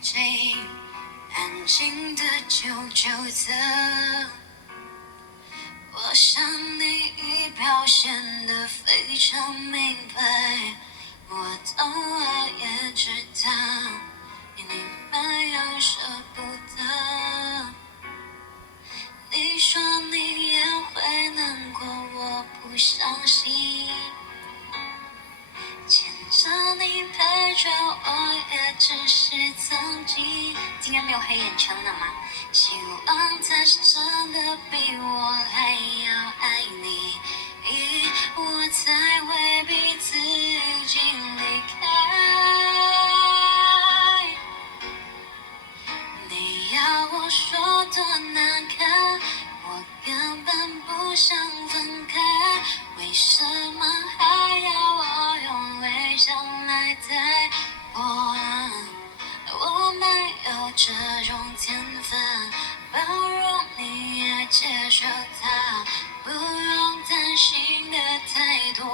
静，安静的久久的。我想你已表现得非常明白，我懂，我也知道，你没有舍不得。你说你也会难过，我不相信。牵着你陪着我，也只是曾经。今天没有黑眼圈了吗？希望他是真的比我还要爱你，我才会逼自己离开。你要我说多难堪，我根本不想分开，为什么还要我用微笑来带过？我没有这种天分，包容你也接受它，不用担心的太多，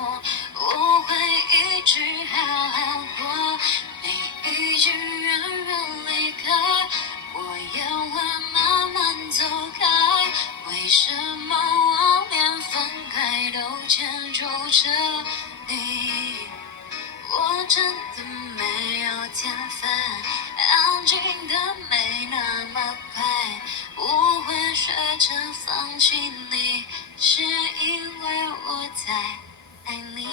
我会一直好好过。你已经远远离开，我也会慢慢走开，为什么我连分开都牵住着你？我真的没有天分，安静的没那么快，我会学着放弃你，是因为我太爱你。